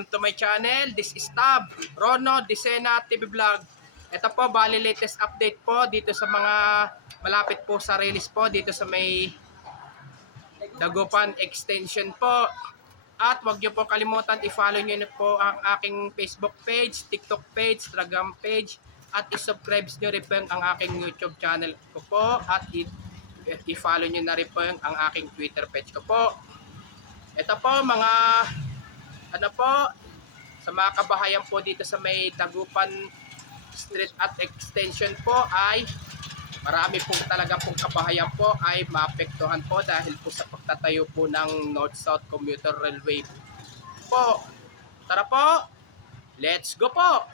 Welcome to my channel. This is Tab, Rono Disena TV Vlog. Ito po, bali latest update po dito sa mga malapit po sa release po dito sa may Dagupan Extension po. At wag niyo po kalimutan i-follow niyo na po ang aking Facebook page, TikTok page, Instagram page at i-subscribe niyo rin po ang aking YouTube channel ko po at i-follow niyo na rin po ang aking Twitter page ko po. Ito po mga sa mga kabahayan po dito sa may Dagupan Street at Extension po ay marami pong talaga pong kabahayan po ay maapektuhan po dahil po sa pagtatayo po ng North-South Commuter Railway po. Tara po, let's go po!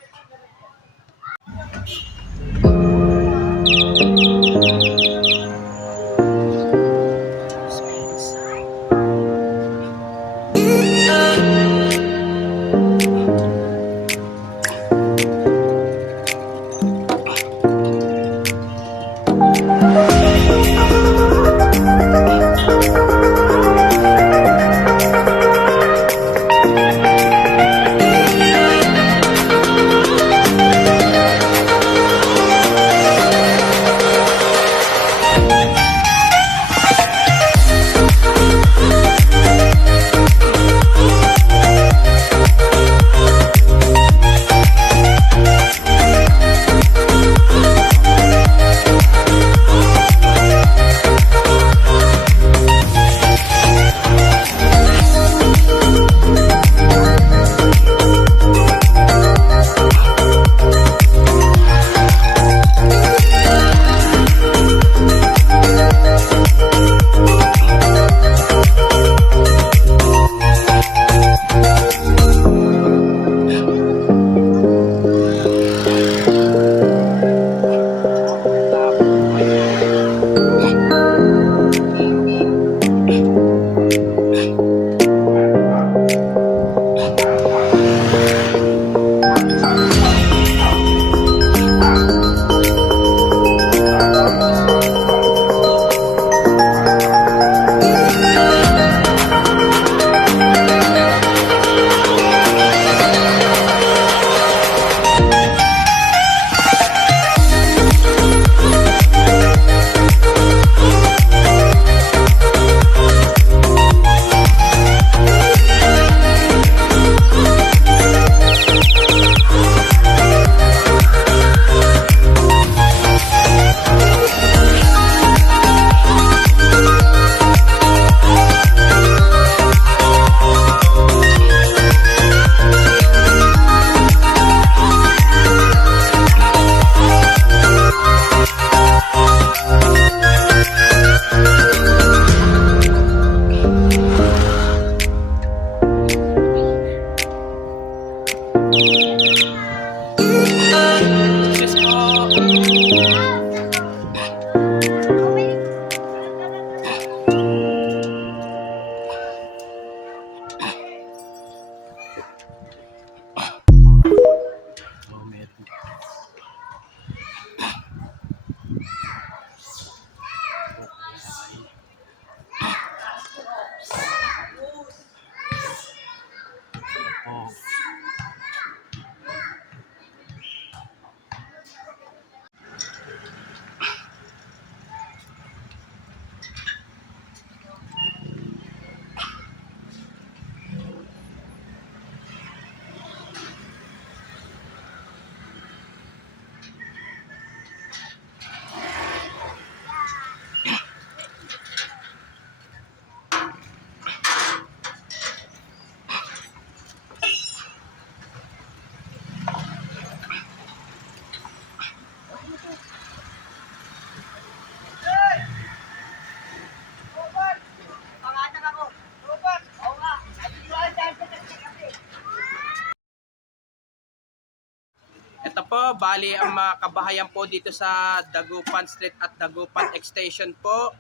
Ito po, bali ang mga kabahayan po dito sa Dagupan Street at Dagupan Extension po.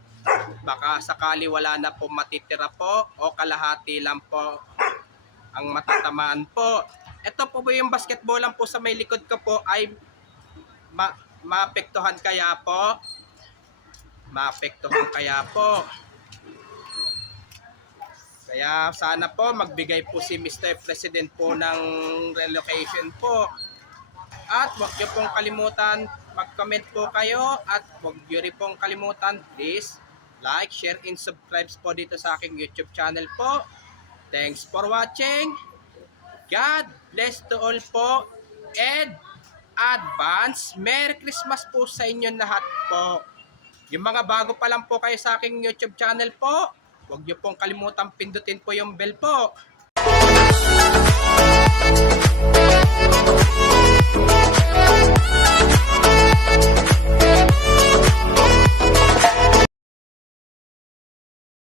Baka sakali wala na po matitira po o kalahati lang po ang matatamaan po. Ito po yung basketball lang po sa may likod ko po ay maapektuhan kaya po. Maapektuhan kaya po. Kaya sana po magbigay po si Mr. President po ng relocation po. At huwag niyo pong kalimutan mag-comment po kayo at huwag niyo rin pong kalimutan please like, share, and subscribe po dito sa aking YouTube channel po. Thanks for watching. God bless to all po and advance Merry Christmas po sa inyo lahat po. Yung mga bago pa lang po kayo sa aking YouTube channel po, huwag niyo pong kalimutan pindutin po yung bell po.